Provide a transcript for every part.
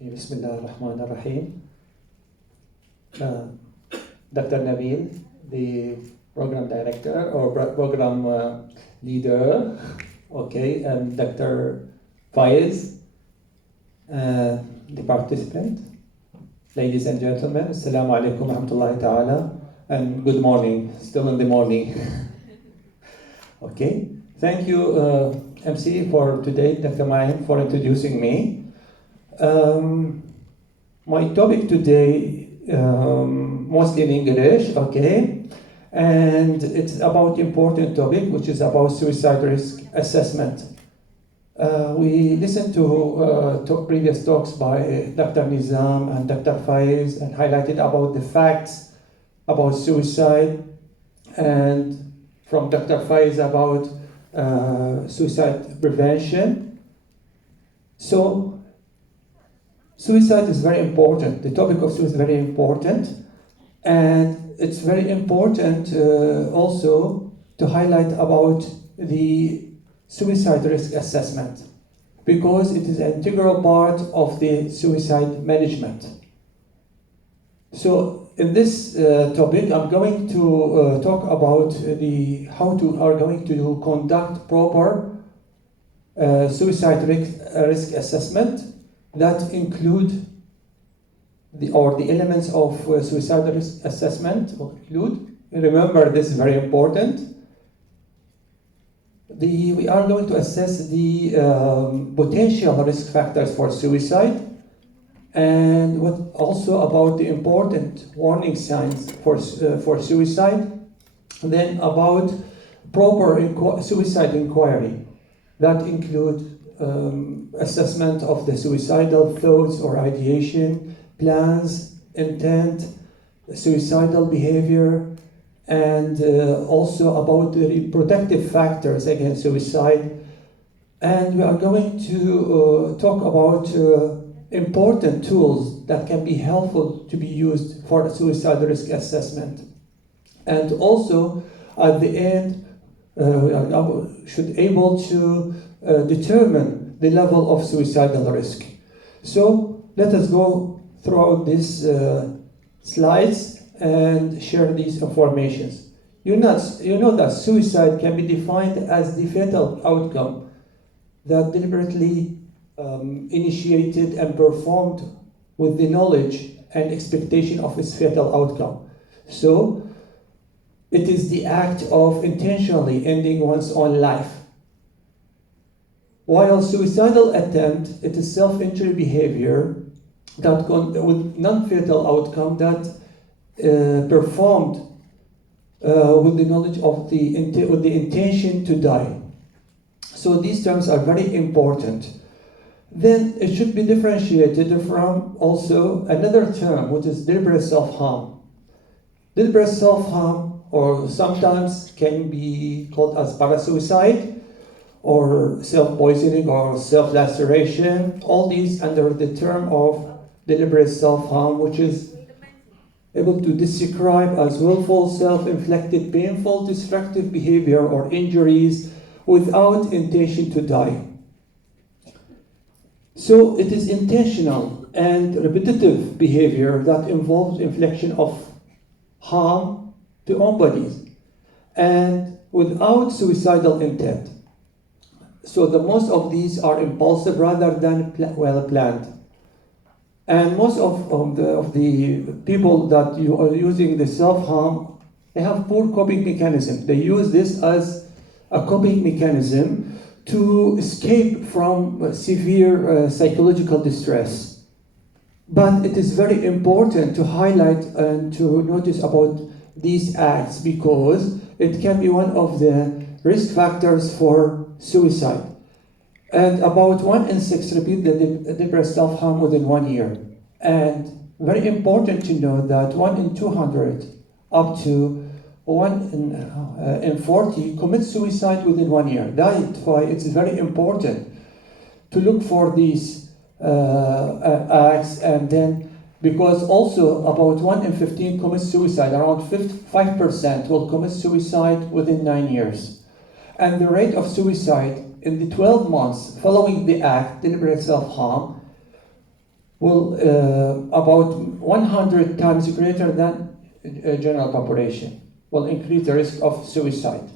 Bismillahirrahmanirrahim. Dr. Nabil, the program director or program leader, okay, and Dr. Faiz, the participant. Ladies and gentlemen, Assalamu alaikum wa rahmatullahi ta'ala, and good morning, still in the morning. Okay, thank you, MC, for today, Dr. Mayan, for introducing me. My topic today, mostly in English, okay, and it's about important topic, which is about suicide risk assessment. We listened to previous talks by Dr. Nizam and Dr. Faiz and highlighted about the facts about suicide, and from Dr. Faiz about suicide prevention. So, suicide is very important. The topic of suicide is very important, and it's very important also to highlight about the suicide risk assessment, because it is an integral part of the suicide management. So in this topic, I'm going to talk about how are going to conduct proper suicide risk assessment that include the elements of suicide risk assessment include. Remember, this is very important. We are going to assess the potential risk factors for suicide, and also about the important warning signs for suicide. Then about proper suicide inquiry that include assessment of the suicidal thoughts or ideation, plans, intent, suicidal behavior, and also about the reproductive factors against suicide. And we are going to talk about important tools that can be helpful to be used for suicide risk assessment. And also, at the end, we should able to determine the level of suicidal risk. So let us go through these slides and share these informations. You know that suicide can be defined as the fatal outcome that deliberately initiated and performed with the knowledge and expectation of its fatal outcome. So it is the act of intentionally ending one's own life. While suicidal attempt, it is self-injury behavior that with non-fatal outcome that performed with the knowledge of with the intention to die. So these terms are very important. Then it should be differentiated from also another term, which is deliberate self-harm. Deliberate self-harm, or sometimes can be called as parasuicide, or self-poisoning, or self-laceration, all these under the term of deliberate self-harm, which is able to describe as willful, self-inflicted, painful, destructive behavior or injuries without intention to die. So it is intentional and repetitive behavior that involves infliction of harm to own bodies and without suicidal intent. So the most of these are impulsive rather than well planned. And most of the people that you are using the self-harm, they have poor coping mechanism. They use this as a coping mechanism to escape from severe psychological distress. But it is very important to highlight and to notice about these acts, because it can be one of the risk factors for suicide. And about 1 in 6 repeat the deliberate self-harm within 1 year. And very important to know that 1 in 200 up to 1 in 40 commit suicide within 1 year. That's why it's very important to look for these acts, and then because also about 1 in 15 commit suicide, around 5% will commit suicide within 9 years. And the rate of suicide in the 12 months following the act, deliberate self-harm, will about 100 times greater than general population, will increase the risk of suicide.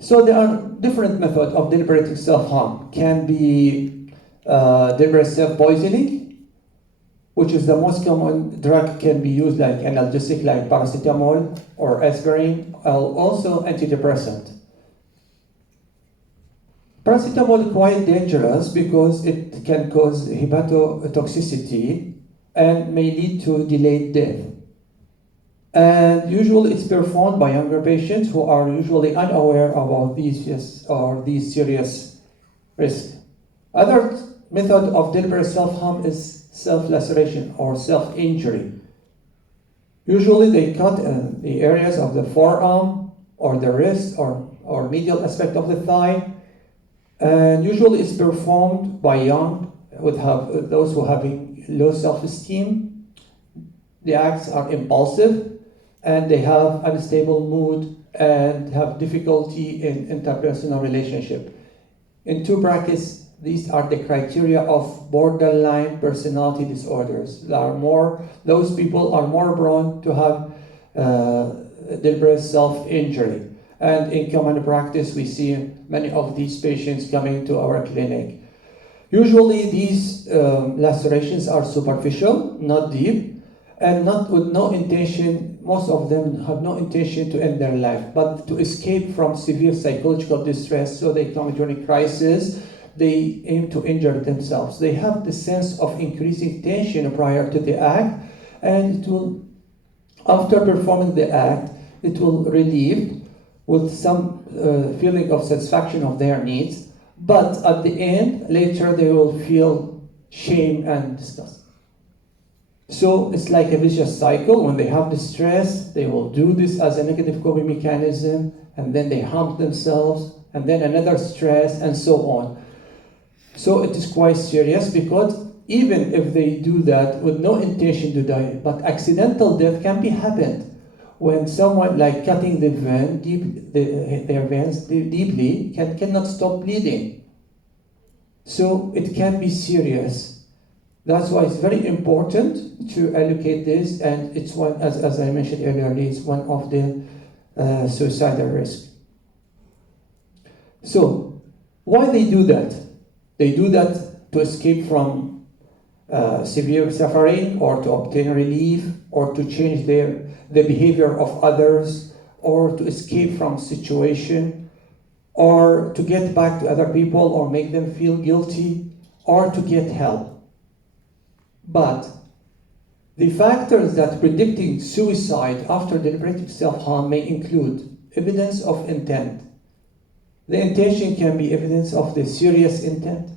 So there are different methods of deliberate self-harm. Can be deliberate self-poisoning, which is the most common drug, can be used like analgesic like paracetamol or aspirin, or also antidepressant. Paracetamol is quite dangerous because it can cause hepatotoxicity and may lead to delayed death. And usually it's performed by younger patients who are usually unaware about these serious risks. Other method of deliberate self-harm is self-laceration or self-injury. Usually they cut the areas of the forearm or the wrist or medial aspect of the thigh, and usually it's performed by young those who having low self-esteem. The acts are impulsive and they have unstable mood and have difficulty in interpersonal relationship. In two brackets, these are the criteria of borderline personality disorders. Those people are more prone to have deliberate self-injury. And in common practice, we see many of these patients coming to our clinic. Usually these lacerations are superficial, not deep, and not with no intention. Most of them have no intention to end their life, but to escape from severe psychological distress. So they come during crisis, they aim to injure themselves. They have the sense of increasing tension prior to the act, and it will, after performing the act, it will relieve with some feeling of satisfaction of their needs. But at the end, later they will feel shame and disgust. So it's like a vicious cycle. When they have the stress, they will do this as a negative coping mechanism, and then they harm themselves, and then another stress, and so on. So it is quite serious, because even if they do that with no intention to die, but accidental death can be happened when someone, like cutting the vein, their veins deeply, cannot stop bleeding. So it can be serious. That's why it's very important to allocate this, and it's one, as I mentioned earlier, it's one of the suicidal risk. So why they do that? They do that to escape from severe suffering, or to obtain relief, or to change the behavior of others, or to escape from situation, or to get back to other people, or make them feel guilty, or to get help. But the factors that predicting suicide after deliberate self-harm may include evidence of intent. The intention can be evidence of the serious intent,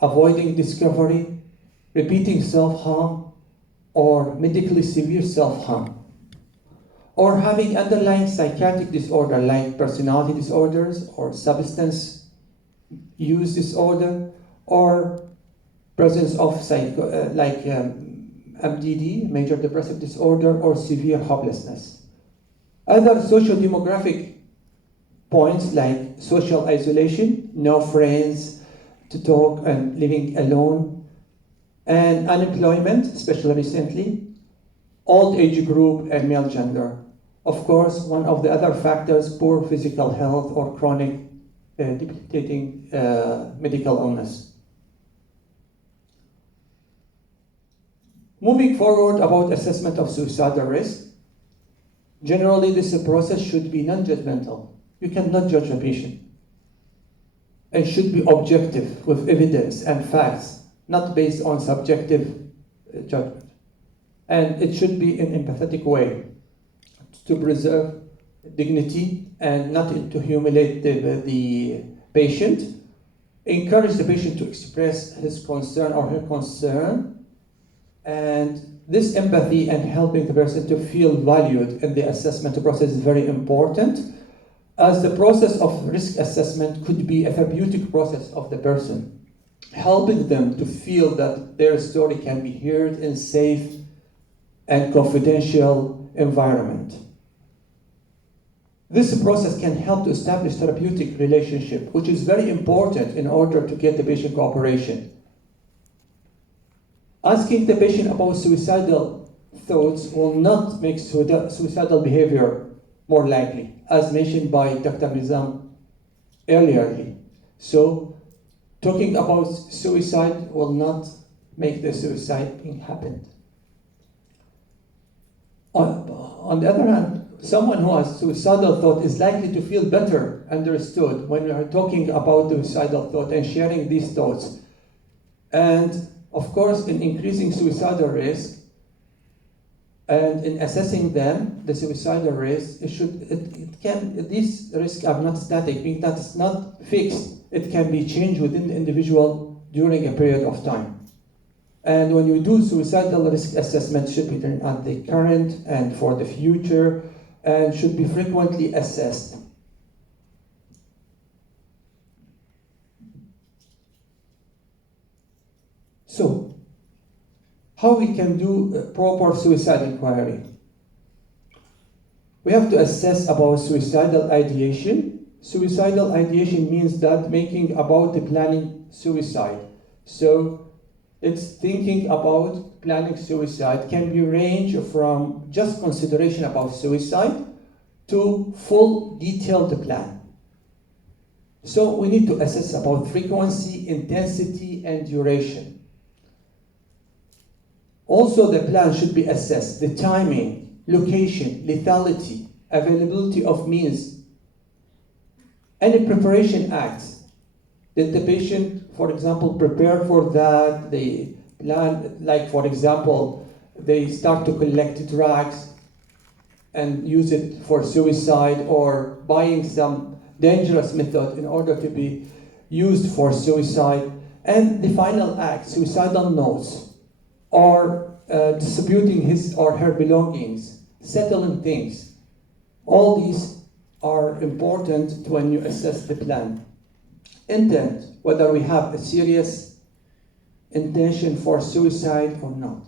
avoiding discovery, repeating self-harm, or medically severe self-harm, or having underlying psychiatric disorder like personality disorders or substance use disorder, or presence of MDD, major depressive disorder, or severe hopelessness. Other social-demographic points like social isolation, no friends to talk, and living alone, and unemployment, especially recently, old age group, and male gender. Of course, one of the other factors, poor physical health or chronic debilitating medical illness. Moving forward about assessment of suicidal risk, generally this process should be non-judgmental. You cannot judge a patient. It should be objective with evidence and facts, not based on subjective judgment. And it should be in an empathetic way to preserve dignity and not to humiliate the patient. Encourage the patient to express his concern or her concern. And this empathy and helping the person to feel valued in the assessment process is very important, as the process of risk assessment could be a therapeutic process of the person, helping them to feel that their story can be heard in safe and confidential environment. This process can help to establish therapeutic relationship, which is very important in order to get the patient cooperation. Asking the patient about suicidal thoughts will not make suicidal behavior more likely, as mentioned by Dr. Nizam earlier. So, talking about suicide will not make the suicide thing happen. On the other hand, someone who has suicidal thought is likely to feel better understood when we are talking about the suicidal thought and sharing these thoughts. And of course, in increasing suicidal risk and in assessing them, the suicidal risk, these risks are not static, meaning that it's not fixed. It can be changed within the individual during a period of time. And when you do suicidal risk assessment, should be done at the current and for the future, and should be frequently assessed. So, how we can do a proper suicide inquiry? We have to assess about suicidal ideation. Suicidal ideation means that making about the planning suicide. So, it's thinking about planning suicide can be range from just consideration about suicide to full detailed plan. So we need to assess about frequency, intensity, and duration. Also, the plan should be assessed, the timing, location, lethality, availability of means, any preparation acts. Did the patient, for example, prepare for that? They plan, like for example, they start to collect drugs and use it for suicide, or buying some dangerous method in order to be used for suicide. And the final act, suicidal notes, or distributing his or her belongings, settling things. All these are important when you assess the plan. Intent, whether we have a serious intention for suicide or not.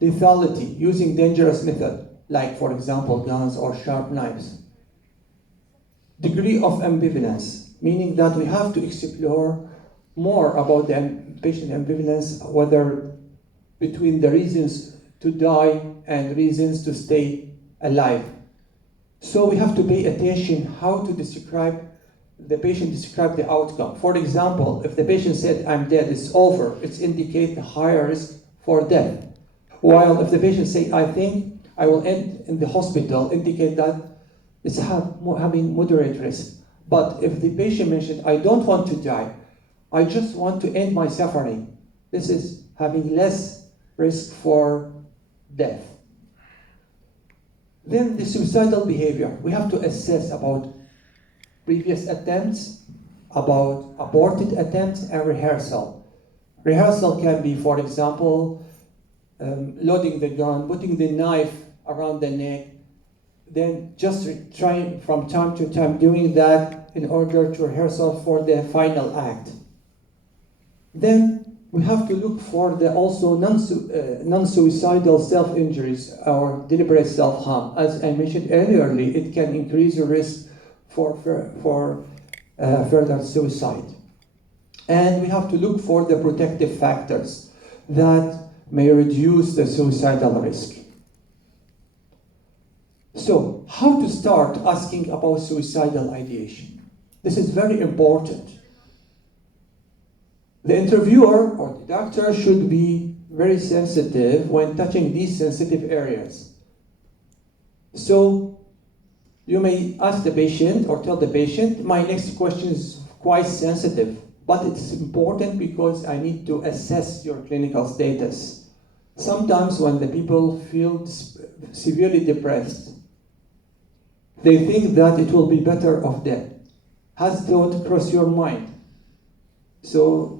Lethality, using dangerous method, like for example guns or sharp knives. Degree of ambivalence, meaning that we have to explore more about the patient ambivalence, whether between the reasons to die and reasons to stay alive. So we have to pay attention how to describe the patient describe the outcome. For example, if the patient said, "I'm dead, it's over," it's indicate a higher risk for death. While if the patient say, "I think I will end in the hospital," indicate that it's having moderate risk. But if the patient mentioned, "I don't want to die, I just want to end my suffering," this is having less risk for death. Then the suicidal behavior. We have to assess about previous attempts, about aborted attempts, and rehearsal. Rehearsal can be, for example, loading the gun, putting the knife around the neck, then just trying from time to time doing that in order to rehearsal for the final act. Then we have to look for the also non-suicidal self-injuries or deliberate self-harm. As I mentioned earlier, it can increase the risk for further suicide. And we have to look for the protective factors that may reduce the suicidal risk. So, how to start asking about suicidal ideation? This is very important. The interviewer or the doctor should be very sensitive when touching these sensitive areas. So, you may ask the patient or tell the patient, "My next question is quite sensitive, but it's important because I need to assess your clinical status." Sometimes when the people feel severely depressed, they think that it will be better off dead. Has thought crossed your mind? So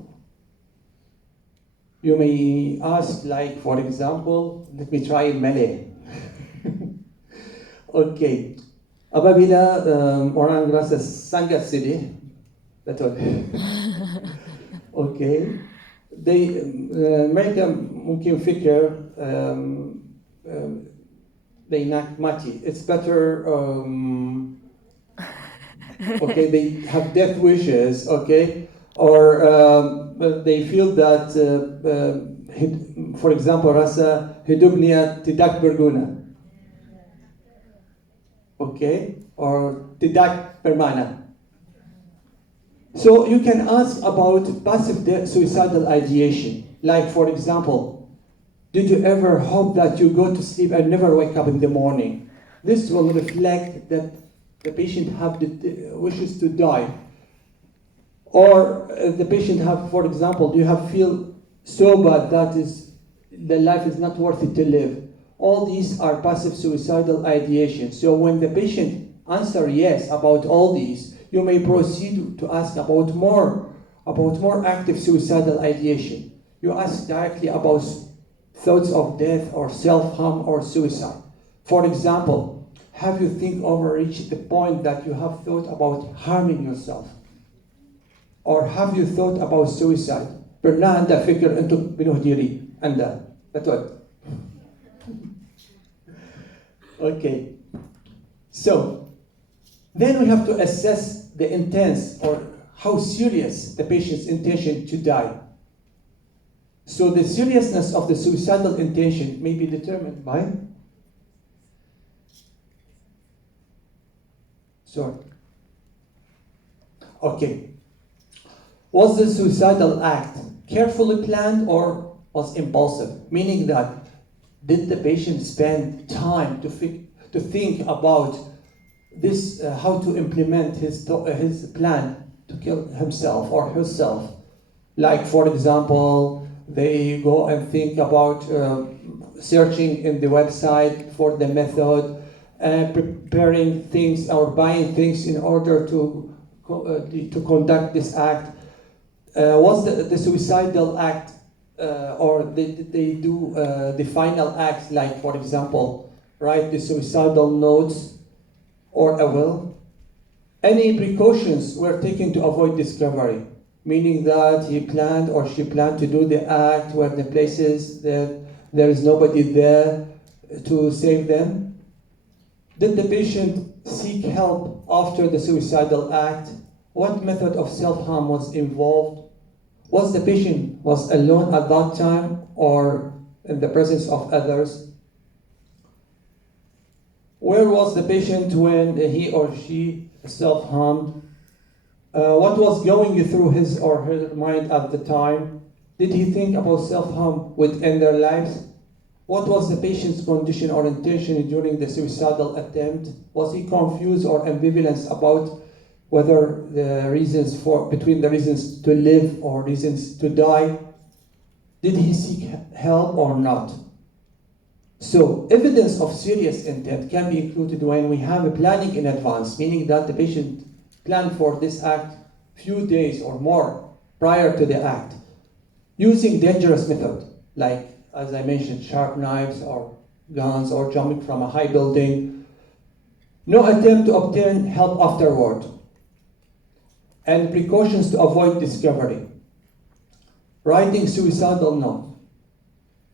you may ask, like, for example, let me try in Malay. Okay. Apabila orang rasa sangat sedih, betul. Okay. Mereka mungkin fikir they nak mati. It's better. Okay, they have death wishes. Okay, or they feel that for example, rasa hidubnia tidak berguna. Okay, or tidak bermana. So you can ask about passive suicidal ideation. Like, for example, did you ever hope that you go to sleep and never wake up in the morning? This will reflect that the patient have wishes to die. Or the patient have, for example, do you have feel so bad that the life is not worth it to live? All these are passive suicidal ideation. So when the patient answer yes about all these, you may proceed to ask about more active suicidal ideation. You ask directly about thoughts of death or self-harm or suicide. For example, have you think over reached the point that you have thought about harming yourself? Or have you thought about suicide? Pernah anda fikir untuk bunuh diri anda? That's what. Okay. So, then we have to assess the intent or how serious the patient's intention to die. So the seriousness of the suicidal intention may be determined by Okay. Was the suicidal act carefully planned or was impulsive? Meaning that did the patient spend time to think about this, how to implement his plan to kill himself or herself? Like, for example, they go and think about searching in the website for the method, preparing things or buying things in order to conduct this act. Was the suicidal act or they do the final act, like, for example, write the suicidal notes or a will? Any precautions were taken to avoid discovery, meaning that he planned or she planned to do the act where the places that there is nobody there to save them? Did the patient seek help after the suicidal act? What method of self-harm was involved? Was the patient alone at that time or in the presence of others? Where was the patient when he or she self-harmed? What was going through his or her mind at the time? Did he think about self-harm within their lives? What was the patient's condition or intention during the suicidal attempt? Was he confused or ambivalent about whether the reasons between the reasons to live or reasons to die? Did he seek help or not? So, evidence of serious intent can be included when we have a planning in advance, meaning that the patient planned for this act few days or more prior to the act, using dangerous method, like, as I mentioned, sharp knives or guns or jumping from a high building. No attempt to obtain help afterward, and precautions to avoid discovery. Writing suicidal note.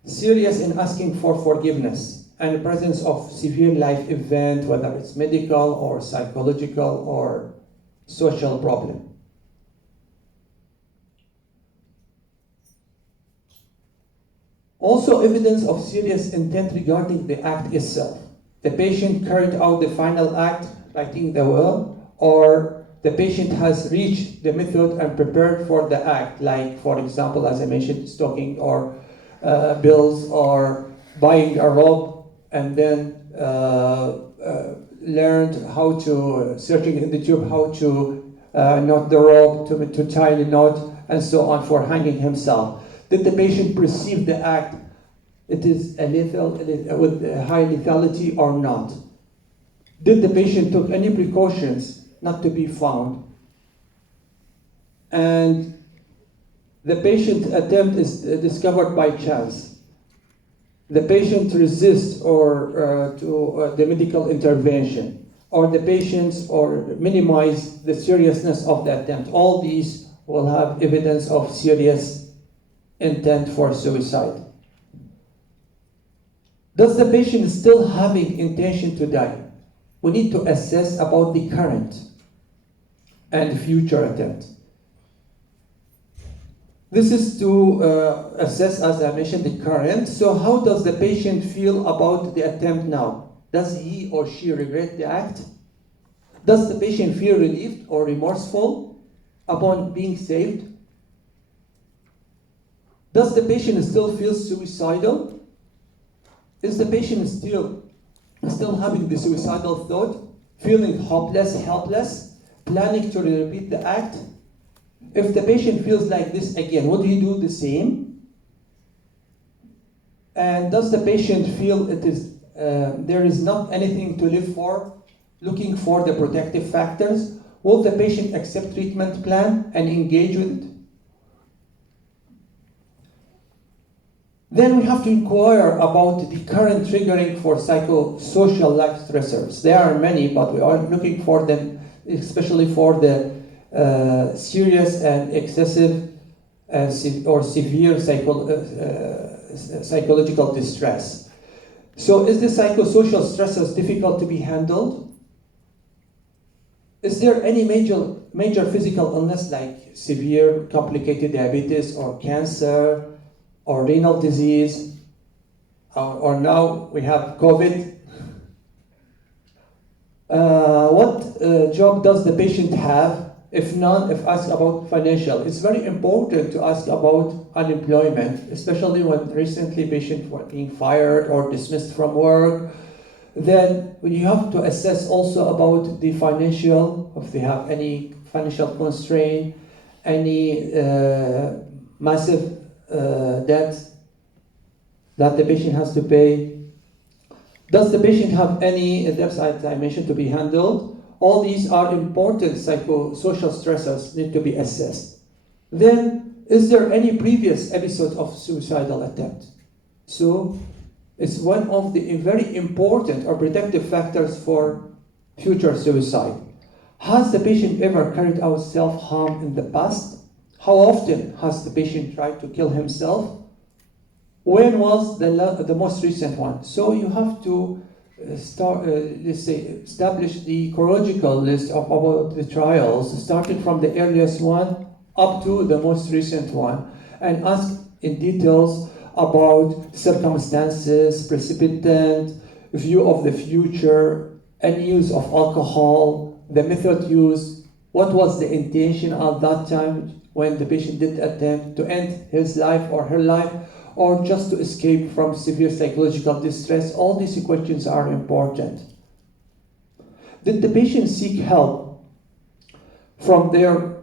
Serious in asking for forgiveness and presence of severe life event, whether it's medical or psychological or social problem. Also, evidence of serious intent regarding the act itself. The patient carried out the final act, writing the will, or the patient has reached the method and prepared for the act, like, for example, as I mentioned, stocking or bills or buying a robe, and then learned how to, searching in the tube, how to knot the rope, to tie the knot, and so on, for hanging himself. Did the patient perceive the act, it is a lethal, with high lethality or not? Did the patient took any precautions not to be found? And the patient attempt is discovered by chance. The patient resists or to the medical intervention, or the patients or minimize the seriousness of the attempt. All these will have evidence of serious intent for suicide. Does the patient still having intention to die? We need to assess about the current and future attempt. This is to assess, as I mentioned, the current. So how does the patient feel about the attempt now? Does he or she regret the act? Does the patient feel relieved or remorseful upon being saved? Does the patient still feel suicidal? Is the patient still having the suicidal thought, feeling hopeless, helpless, planning to repeat the act? If the patient feels like this again, would he do the same? And does the patient feel it is there is not anything to live for, looking for the protective factors? Will the patient accept treatment plan and engage with it? Then we have to inquire about the current triggering for psychosocial life stressors. There are many, but we are looking for them, especially for the serious and excessive or severe psychological distress. So is the psychosocial stressors difficult to be handled? Is there any major physical illness like severe complicated diabetes or cancer or renal disease, or now we have COVID? What job does the patient have? If none, if asked about financial, it's very important to ask about unemployment, especially when recently patients were being fired or dismissed from work. Then you have to assess also about the financial, if they have any financial constraint, any massive debt that the patient has to pay. Does the patient have any debts, as I mentioned, to be handled? All these are important psychosocial stressors need to be assessed. Then, is there any previous episode of suicidal attempt? So, it's one of the very important or protective factors for future suicide. Has the patient ever carried out self-harm in the past? How often has the patient tried to kill himself? When was the most recent one? So you have to establish the chronological list of about the trials, starting from the earliest one up to the most recent one, and ask in details about circumstances, precipitant, view of the future, any use of alcohol, the method used, what was the intention at that time when the patient did attempt to end his life or her life, or just to escape from severe psychological distress. All these questions are important. Did the patient seek help from their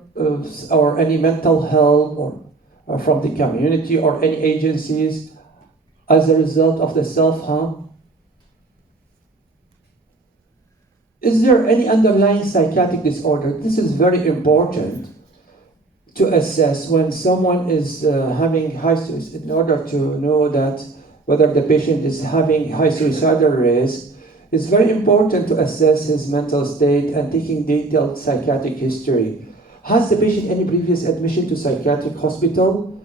or any mental health or from the community or any agencies as a result of the self-harm? Is there any underlying psychiatric disorder? This is very important to assess when someone is having high suicide, in order to know that whether the patient is having high suicidal risk. It's very important to assess his mental state and taking detailed psychiatric history. Has the patient any previous admission to psychiatric hospital?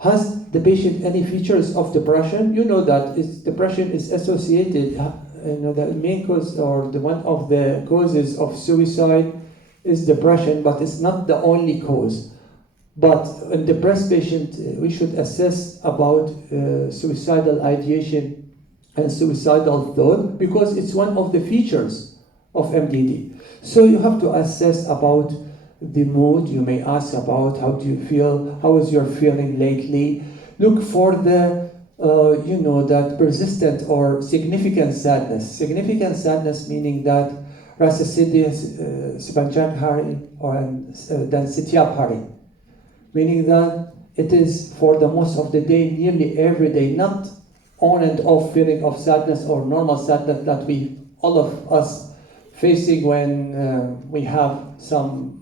Has the patient any features of depression? You know that depression is associated, the main cause or one of the causes of suicide is depression, but it's not the only cause. But in depressed patient, we should assess about suicidal ideation and suicidal thought, because it's one of the features of MDD. So you have to assess about the mood. You may ask about how do you feel, how is your feeling lately. Look for the that persistent or significant sadness. Significant sadness meaning that Rasasiddhi Sibanjak Hari or then Sityap Hari, meaning that it is for the most of the day, nearly every day, not on and off feeling of sadness or normal sadness that we, all of us, facing when we have some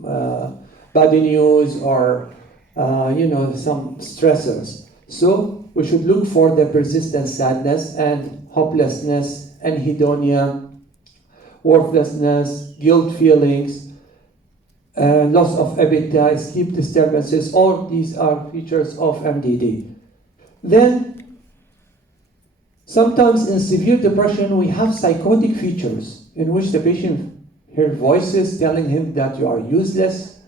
bad news or some stressors. So we should look for the persistent sadness and hopelessness, anhedonia, worthlessness, guilt feelings, loss of appetite, sleep disturbances. All these are features of MDD. Then, sometimes in severe depression, we have psychotic features in which the patient hears voices telling him that you are useless,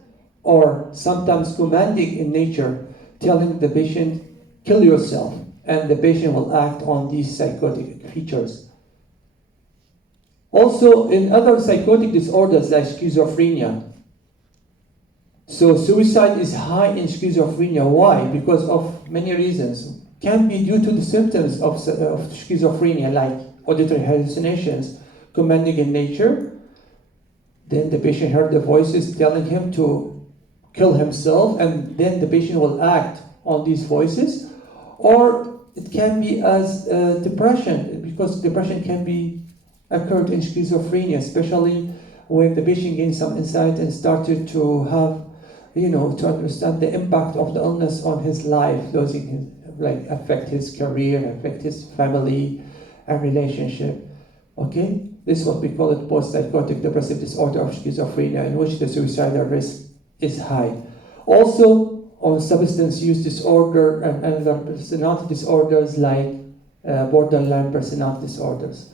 or sometimes commanding in nature, telling the patient, kill yourself, and the patient will act on these psychotic features. Also, in other psychotic disorders like schizophrenia, so suicide is high in schizophrenia. Why? Because of many reasons. Can be due to the symptoms of schizophrenia, like auditory hallucinations, commanding in nature. Then the patient heard the voices telling him to kill himself, and then the patient will act on these voices. Or it can be as depression, because depression can be occurred in schizophrenia, especially when the patient gained some insight and started to have, to understand the impact of the illness on his life, losing his, affect his career, affect his family and relationship. Okay, this is what we call it post-psychotic depressive disorder of schizophrenia, in which the suicidal risk is high. Also, on substance use disorder and other personality disorders like borderline personality disorders,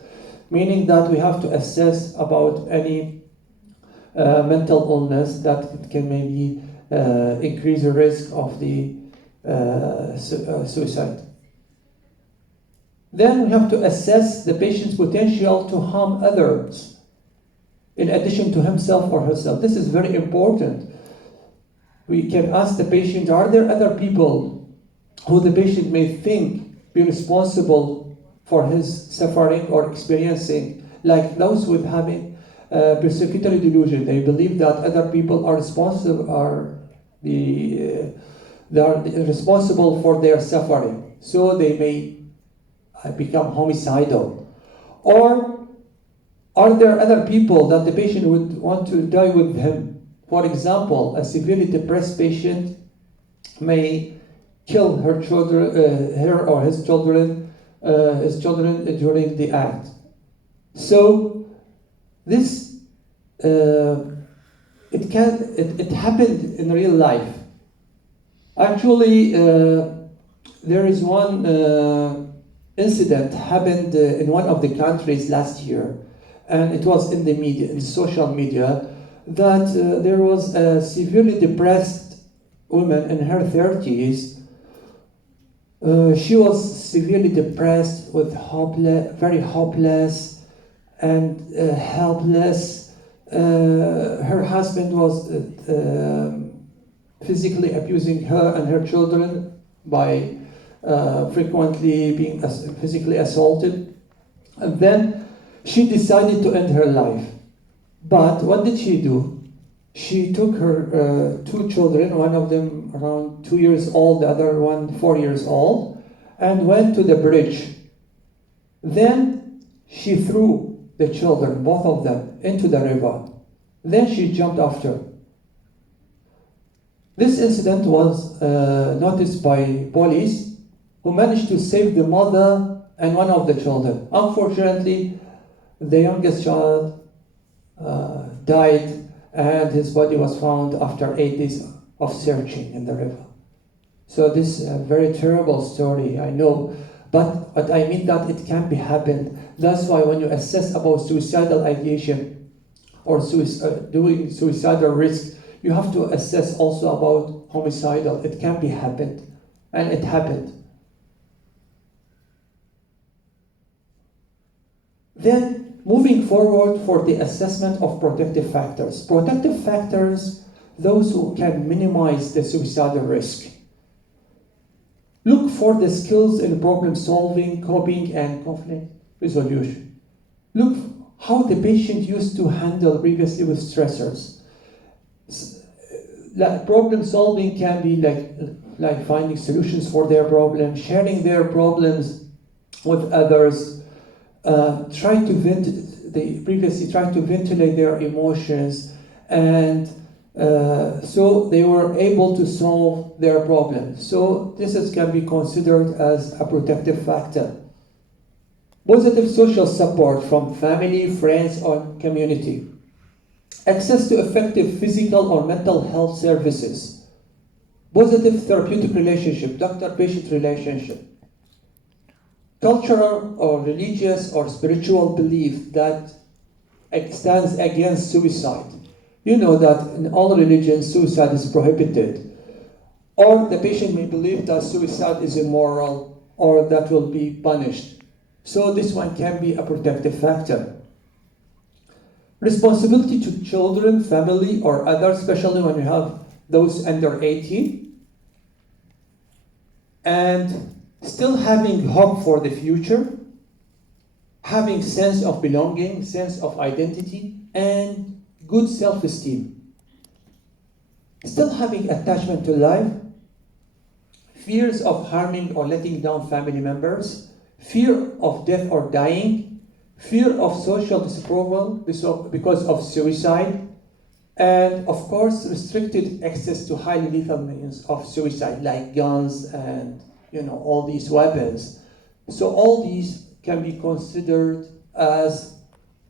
meaning that we have to assess about any mental illness that can maybe increase the risk of the suicide. Then we have to assess the patient's potential to harm others in addition to himself or herself. This is very important. We can ask the patient, are there other people who the patient may think be responsible for his suffering or experiencing, like those with having persecutory delusion? They believe that other people are responsible, they are responsible for their suffering, so they may become homicidal. Or are there other people that the patient would want to die with him? For example, a severely depressed patient may kill her or his children during the act. So this it happened in real life. Actually, there is one incident happened in one of the countries last year, and it was in the media, in social media, that there was a severely depressed woman in her 30s. She was severely depressed, with very hopeless and helpless. Her husband was physically abusing her and her children by frequently being physically assaulted. And then she decided to end her life. But what did she do? She took her two children, one of them around 2 years old, the other one 4 years old, and went to the bridge. Then she threw the children, both of them, into the river. Then she jumped after. This incident was noticed by police, who managed to save the mother and one of the children. Unfortunately, the youngest child died, and his body was found after 8 days of searching in the river. So this is a very terrible story, I know, but I mean that it can be happened. That's why when you assess about suicidal ideation or doing suicidal risk, you have to assess also about homicidal. It can be happened, and it happened. Then, moving forward for the assessment of protective factors. Protective factors, those who can minimize the suicidal risk. Look for the skills in problem solving, coping, and conflict resolution. Look how the patient used to handle previously with stressors. Problem solving can be like finding solutions for their problems, sharing their problems with others, trying to ventilate their emotions, and so they were able to solve their problems. So this can be considered as a protective factor. Positive social support from family, friends, or community. Access to effective physical or mental health services. Positive therapeutic relationship, doctor-patient relationship. Cultural or religious or spiritual belief that stands against suicide. You know that in all religions, suicide is prohibited. or the patient may believe that suicide is immoral or that will be punished. So this one can be a protective factor. Responsibility to children, family, or others, especially when you have those under 18. And still having hope for the future, having sense of belonging, sense of identity, and good self-esteem. Still having attachment to life, fears of harming or letting down family members, fear of death or dying, fear of social disapproval because of suicide, and of course restricted access to highly lethal means of suicide like guns and all these weapons. So all these can be considered as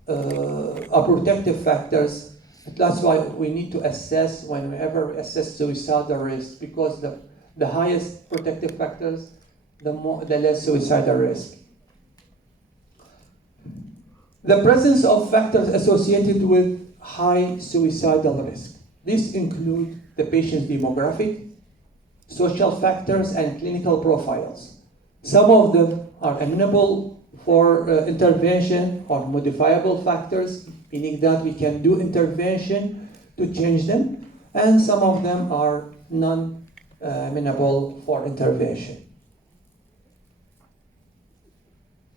protective factors. That's why we need to assess whenever we assess suicidal risk, because the highest protective factors, the less suicidal risk. The presence of factors associated with high suicidal risk. These include the patient's demographic, social factors, and clinical profiles. Some of them are amenable for intervention or modifiable factors, meaning that we can do intervention to change them, and some of them are non-amenable for intervention.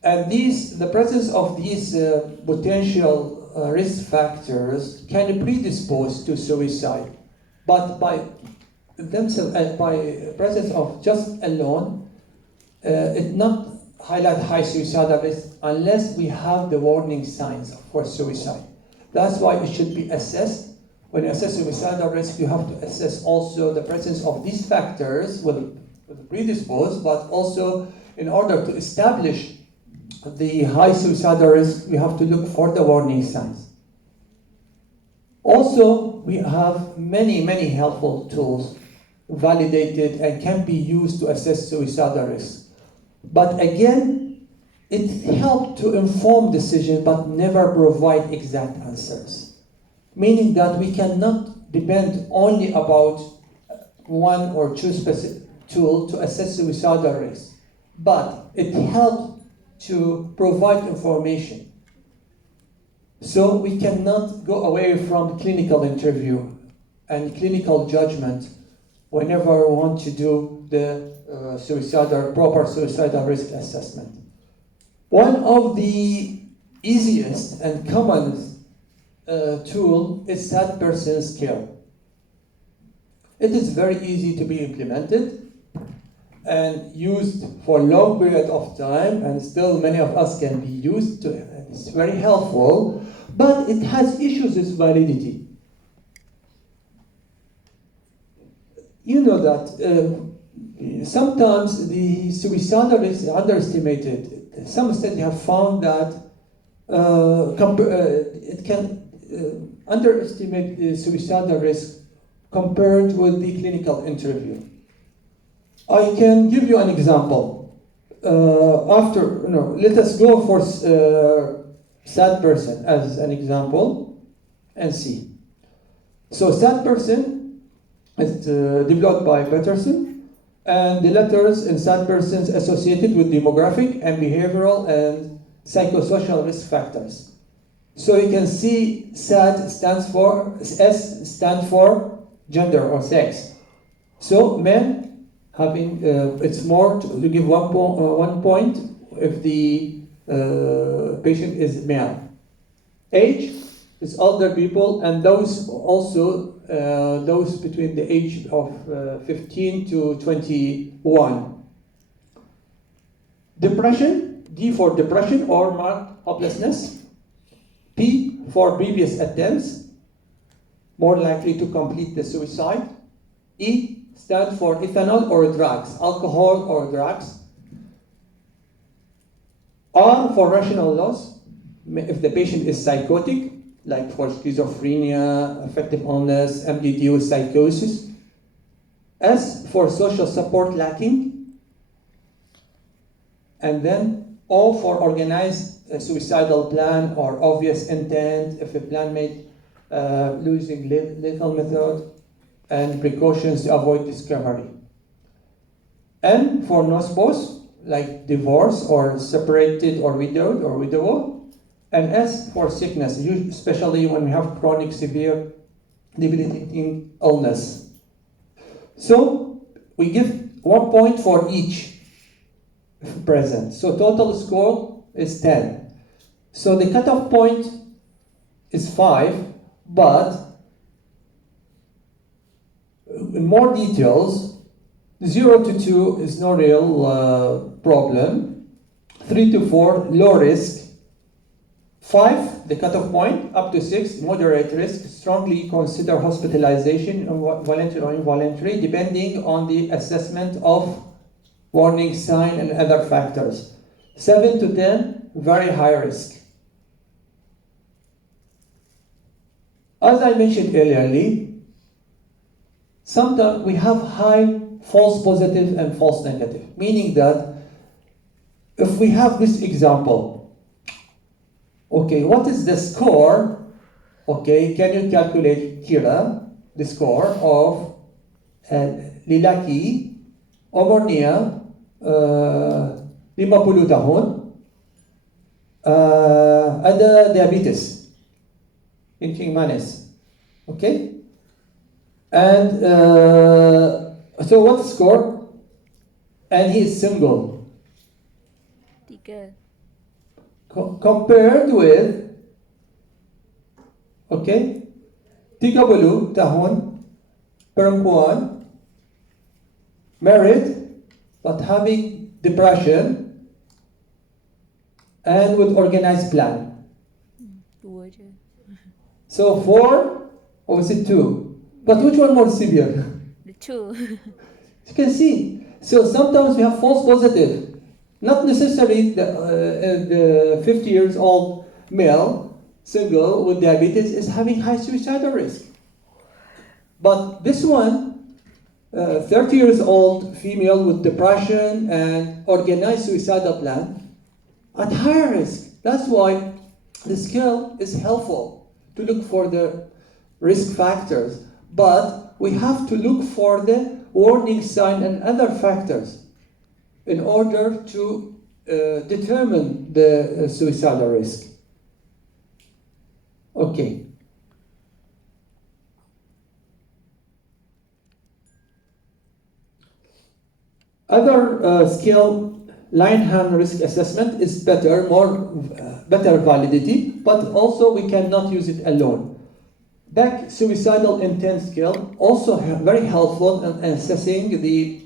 And the presence of these potential risk factors can predispose to suicide, but by themselves, by presence of just alone, it not highlight high suicidal risk unless we have the warning signs for suicide. That's why it should be assessed. When you assess suicidal risk, you have to assess also the presence of these factors will predispose, but also in order to establish the high suicidal risk, we have to look for the warning signs. Also, we have many helpful tools validated and can be used to assess suicidal risk. But again, it helps to inform decision but never provide exact answers. Meaning that we cannot depend only about one or two specific tools to assess suicidal risk. But it helps to provide information. So we cannot go away from clinical interview and clinical judgment whenever we want to do the proper suicidal risk assessment. One of the easiest and common tool is sad person scale. It is very easy to be implemented and used for a long period of time, and still many of us can be used to it. It's very helpful, but it has issues with validity. You know that sometimes the suicidal risk is underestimated. Some studies have found that it can underestimate the suicidal risk compared with the clinical interview. I can give you an example. Let us go for sad person as an example and see. So sad person is developed by Peterson, and the letters in sad persons associated with demographic and behavioral and psychosocial risk factors. So you can see SAD stands for, S stands for gender or sex. So men having, it's more to give 1 point if the patient is male. Age is older people, and those also, those between the age of 15 to 21. Depression, D for depression or marked hopelessness. P for previous attempts, more likely to complete the suicide. E stands for ethanol or drugs, alcohol or drugs. R for rational loss, if the patient is psychotic, like for schizophrenia, affective illness, MDD with psychosis. S for social support lacking. And then O for organized suicidal plan or obvious intent, if a plan made using lethal method, and precautions to avoid discovery. N for non-spouse, like divorce or separated or widowed or widower. And S for sickness, especially when we have chronic, severe, debilitating illness. So we give 1 point for each if present. So total score is 10. So the cutoff point is 5, but in more details, 0 to 2 is no real problem. 3 to 4, low risk. 5, the cutoff point, up to 6, moderate risk. Strongly consider hospitalization, voluntary or involuntary, depending on the assessment of warning sign and other factors. 7 to 10, very high risk. As I mentioned earlier, sometimes we have high false positive and false negative, meaning that if we have this example, okay, what is the score? Okay, can you calculate here the score of Lilaki, Omornia, 50 tahun, ada diabetes, thinking manis, okay? And so what's the score? And he is single. Compared with, okay, 30 tahun, perempuan, married, but having depression, and with organized plan. So 4, or was it 2? But which one more severe? The 2. You can see. So sometimes we have false positive. Not necessarily the 50 years old male, single, with diabetes is having high suicidal risk. But this one, 30 years old female with depression and organized suicidal plan, at higher risk. That's why the scale is helpful to look for the risk factors. But we have to look for the warning sign and other factors in order to determine the suicidal risk. Okay. Other scale, line-hand risk assessment is better, better validity, but also we cannot use it alone. Back suicidal intent scale also very helpful in assessing the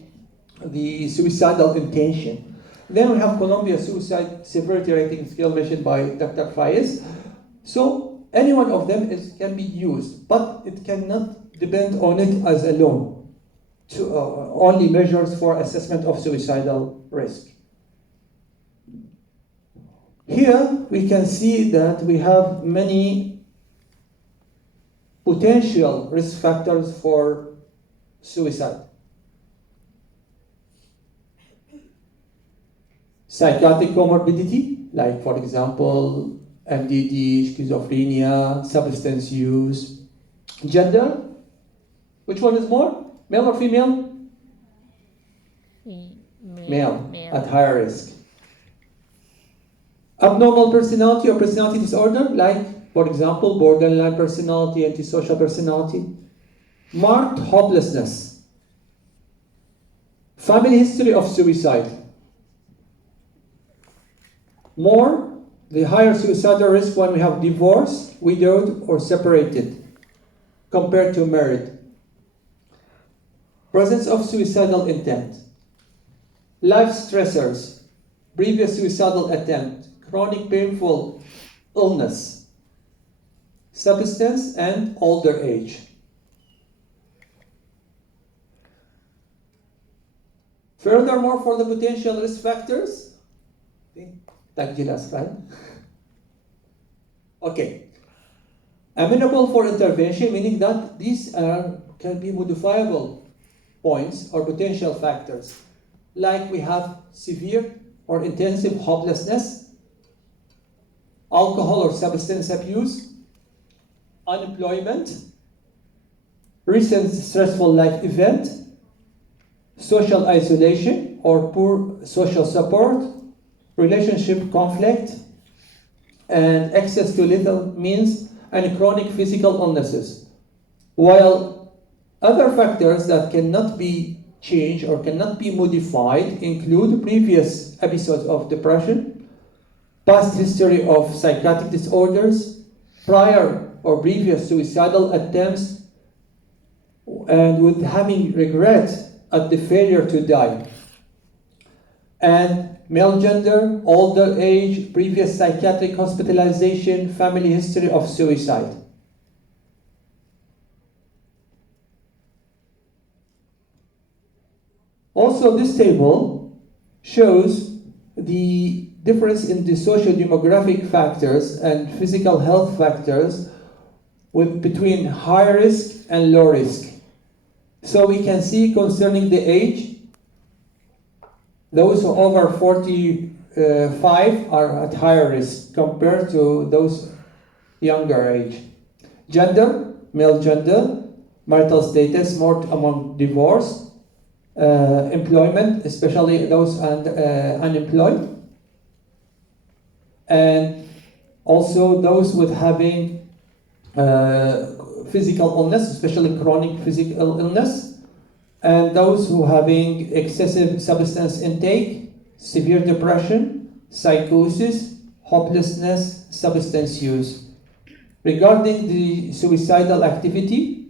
suicidal intention. Then we have Columbia Suicide Severity Rating Scale mentioned by Dr. Faiz. So any one of them can be used, but it cannot depend on it as alone. To only measures for assessment of suicidal risk. Here we can see that we have many potential risk factors for suicide. Psychiatric comorbidity, like for example, MDD, schizophrenia, substance use. Gender, which one is more? Male or female? Male, at higher risk. Abnormal personality or personality disorder, like, for example, borderline personality, antisocial personality. Marked hopelessness. Family history of suicide. The higher suicidal risk when we have divorced, widowed, or separated, compared to married. Presence of suicidal intent. Life stressors, previous suicidal attempt, chronic painful illness, substance, and older age. Furthermore, for the potential risk factors, right? Okay. Amenable for intervention, meaning that these can be modifiable points or potential factors. Like we have severe or intensive hopelessness, alcohol or substance abuse, unemployment, recent stressful life event, social isolation or poor social support, relationship conflict, and access to lethal means, and chronic physical illnesses. While other factors that cannot be changed or cannot be modified include previous episodes of depression, past history of psychiatric disorders, prior or previous suicidal attempts, and with having regret at the failure to die, and male gender, older age, previous psychiatric hospitalization, family history of suicide. Also, this table shows the difference in the socio-demographic factors and physical health factors between high risk and low risk. So we can see concerning the age, those who are over 45 are at higher risk compared to those younger age. Gender, male gender, marital status, more among divorce, employment, especially those unemployed, and also those with having physical illness, especially chronic physical illness, and those who having excessive substance intake, severe depression, psychosis, hopelessness, substance use. Regarding the suicidal activity,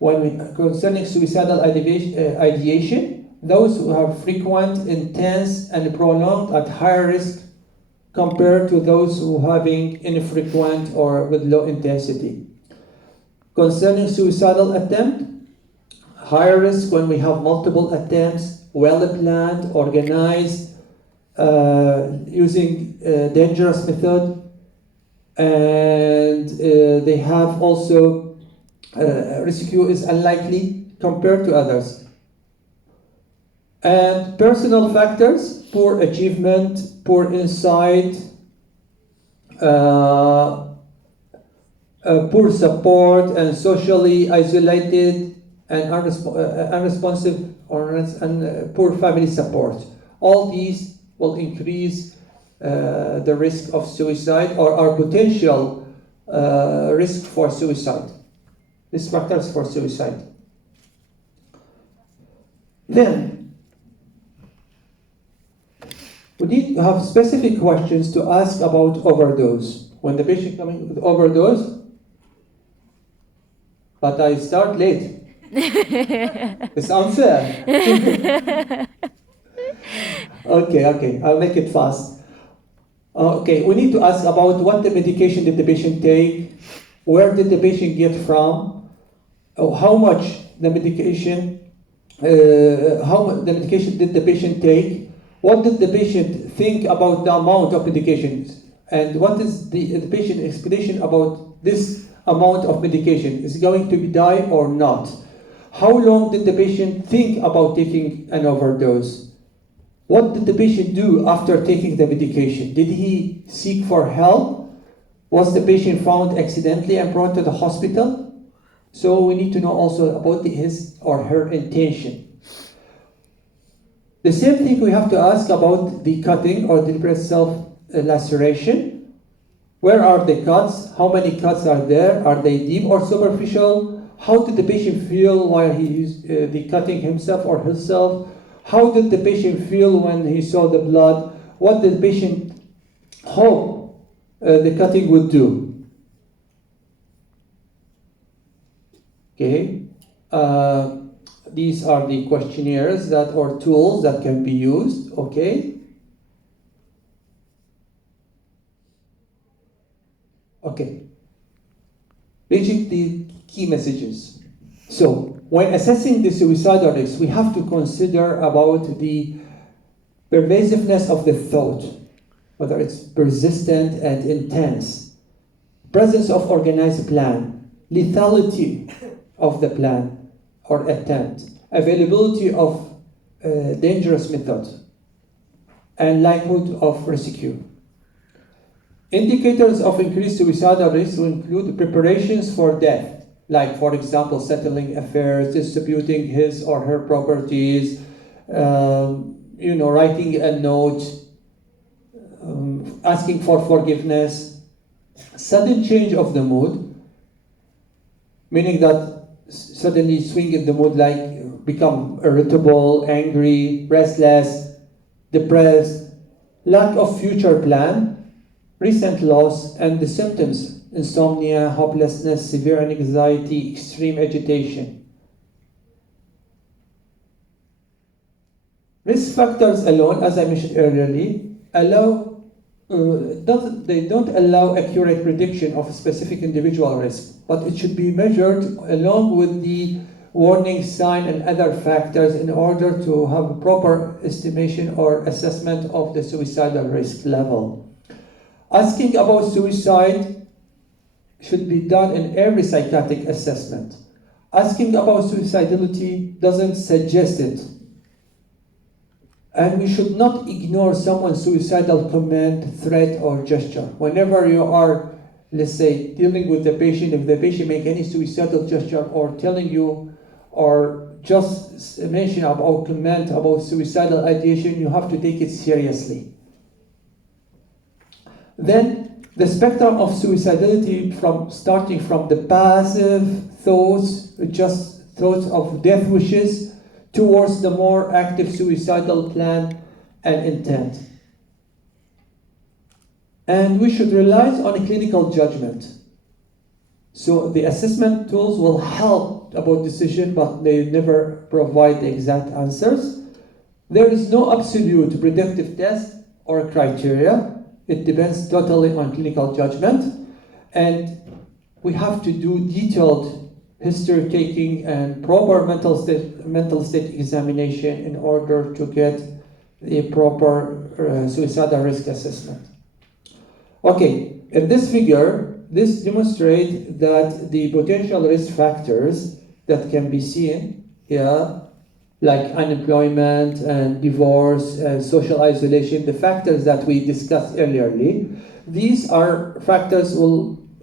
concerning suicidal ideation, those who have frequent, intense, and prolonged at higher risk compared to those who having infrequent or with low intensity. Concerning suicidal attempt, higher risk when we have multiple attempts, well-planned, organized, using dangerous method, and they have also rescue is unlikely compared to others. And personal factors, poor achievement, poor insight, poor support, and socially isolated, and unresponsive or poor family support. All these will increase the risk of suicide or our potential risk for suicide. Risk factors for suicide. Then, we need to have specific questions to ask about overdose. When the patient coming with overdose, but I start late. It's unfair. Okay, I'll make it fast. Okay, we need to ask about what the medication did the patient take, where did the patient get from, how much the medication, did the patient take, what did the patient think about the amount of medication, and what is the patient expectation about this amount of medication? Is it going to die or not? How long did the patient think about taking an overdose? What did the patient do after taking the medication? Did he seek for help? Was the patient found accidentally and brought to the hospital? So we need to know also about his or her intention. The same thing we have to ask about the cutting or deliberate self-laceration. Where are the cuts? How many cuts are there? Are they deep or superficial? How did the patient feel while he is the cutting himself or herself? How did the patient feel when he saw the blood? What did the patient hope the cutting would do? Okay, these are the questionnaires that or tools that can be used. Okay. Okay. Reaching the key messages. So, when assessing the suicidal risk, we have to consider about the pervasiveness of the thought, whether it's persistent and intense, presence of organized plan, lethality of the plan or attempt, availability of dangerous method, and likelihood of rescue. Indicators of increased suicidal risk will include preparations for death, like, for example, settling affairs, distributing his or her properties, writing a note, asking for forgiveness. Sudden change of the mood, meaning that suddenly swing in the mood, like become irritable, angry, restless, depressed, lack of future plan, recent loss, and the symptoms: insomnia, hopelessness, severe anxiety, extreme agitation. Risk factors alone, as I mentioned earlier, they don't allow accurate prediction of a specific individual risk, but it should be measured along with the warning sign and other factors in order to have a proper estimation or assessment of the suicidal risk level. Asking about suicide should be done in every psychiatric assessment. Asking about suicidality doesn't suggest it. And we should not ignore someone's suicidal comment, threat, or gesture. Whenever you are, let's say, dealing with the patient, if the patient make any suicidal gesture or telling you or just mention about comment about suicidal ideation, you have to take it seriously. Then the spectrum of suicidality starting from the passive thoughts, just thoughts of death wishes, towards the more active suicidal plan and intent. And we should rely on a clinical judgment. So the assessment tools will help about decision, but they never provide the exact answers. There is no absolute predictive test or criteria. It depends totally on clinical judgment. And we have to do detailed history taking and proper mental state examination in order to get a proper suicidal risk assessment. Okay, in this figure, this demonstrates that the potential risk factors that can be seen here, like unemployment and divorce and social isolation, the factors that we discussed earlier, these are factors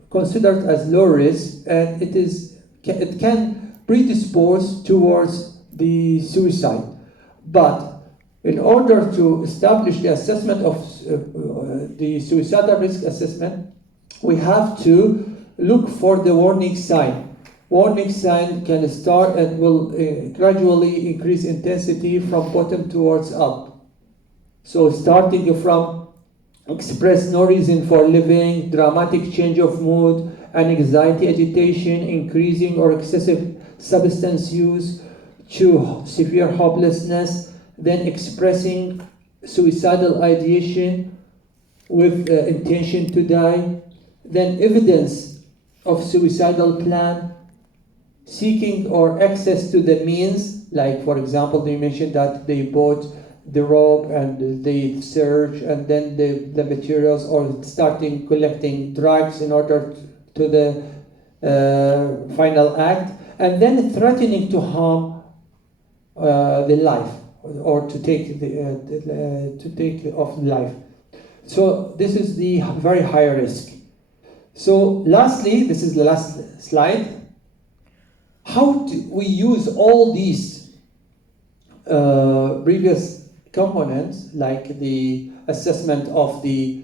considered as low risk, and it can predispose towards the suicide. But in order to establish the assessment of the suicidal risk assessment, we have to look for the warning sign. Warning sign can start and will gradually increase intensity from bottom towards up. So starting from express no reason for living, dramatic change of mood, anxiety, agitation, increasing or excessive substance use, to severe hopelessness, then expressing suicidal ideation with intention to die, then evidence of suicidal plan, seeking or access to the means, like for example, they mentioned that they bought the rope and they search and then the materials, or starting collecting drugs in order to the final act, and then threatening to harm the life or to take off life. So this is the very high risk. So lastly, this is the last slide. How do we use all these previous components, like the assessment of the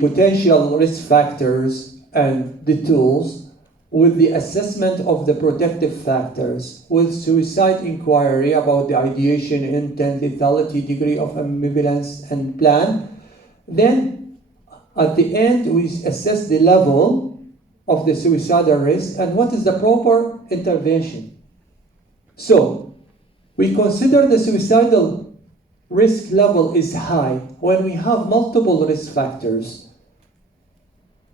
potential risk factors and the tools, with the assessment of the protective factors, with suicide inquiry about the ideation, intent, lethality, degree of ambivalence, and plan. Then, at the end, we assess the level of the suicidal risk and what is the proper intervention. So, we consider the suicidal risk level is high when we have multiple risk factors,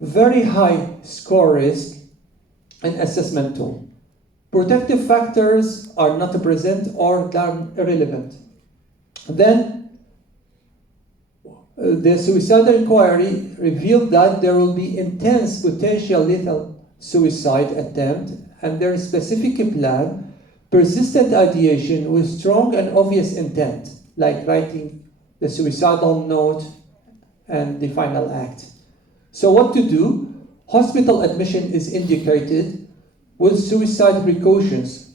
very high score risk, and assessment tool. Protective factors are not present or are irrelevant. Then, the suicidal inquiry revealed that there will be intense potential lethal suicide attempt, and there is specific plan, persistent ideation with strong and obvious intent, like writing the suicidal note, and the final act. So what to do? Hospital admission is indicated with suicide precautions.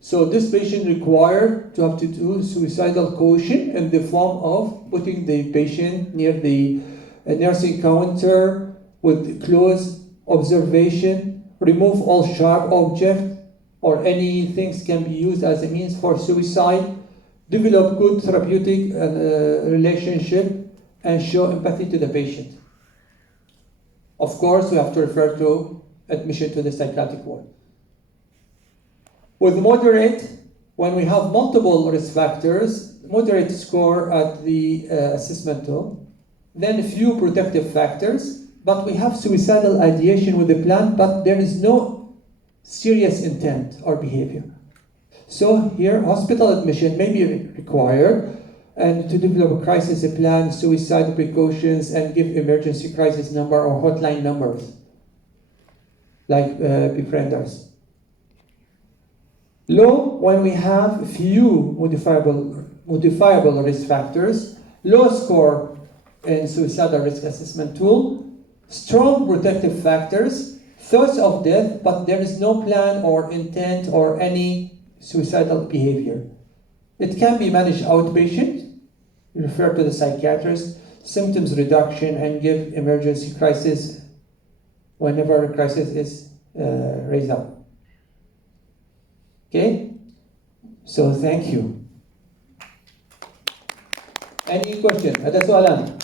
So this patient required to have to do suicidal caution in the form of putting the patient near the nursing counter with close observation, remove all sharp objects or any things can be used as a means for suicide, develop good therapeutic relationship, and show empathy to the patient. Of course, we have to refer to admission to the psychiatric ward. With moderate, when we have multiple risk factors, moderate score at the assessment tool, then a few protective factors, but we have suicidal ideation with the plan, but there is no serious intent or behavior. So here, hospital admission may be required, and to develop a crisis plan, suicide precautions, and give emergency crisis number or hotline numbers, like befrienders. Low, when we have few modifiable risk factors, low score in suicidal risk assessment tool, strong protective factors, thoughts of death, but there is no plan or intent or any suicidal behavior. It can be managed outpatient, refer to the psychiatrist, symptoms reduction, and give emergency crisis whenever a crisis is raised up. Okay? So thank you. Any question? هذا سؤالان.